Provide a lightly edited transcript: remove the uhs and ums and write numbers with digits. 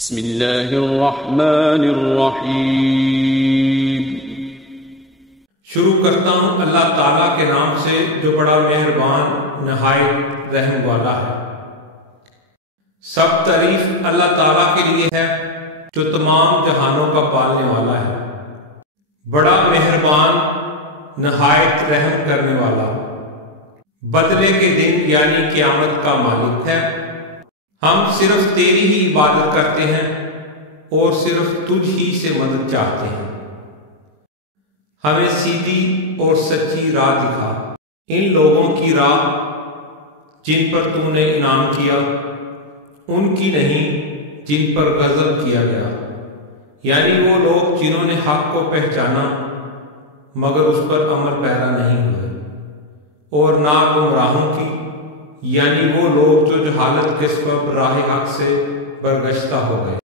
بسم اللہ الرحمن الرحیم۔ شروع کرتا ہوں اللہ تعالیٰ کے نام سے جو بڑا مہربان نہایت رحم والا ہے۔ سب تعریف اللہ تعالیٰ کے لیے ہے جو تمام جہانوں کا پالنے والا ہے، بڑا مہربان نہایت رحم کرنے والا، بدلے کے دن یعنی قیامت کا مالک ہے۔ ہم صرف تیری ہی عبادت کرتے ہیں اور صرف تجھ ہی سے مدد چاہتے ہیں۔ ہمیں سیدھی اور سچی راہ دکھا، ان لوگوں کی راہ جن پر تو نے انعام کیا، ان کی نہیں جن پر غضب کیا گیا، یعنی وہ لوگ جنہوں نے حق کو پہچانا مگر اس پر عمل پیرا نہیں ہوئے، اور نہ گمراہوں کی یعنی وہ لوگ جو جہالت کے سبب راہ حق سے برگشتہ ہو گئے۔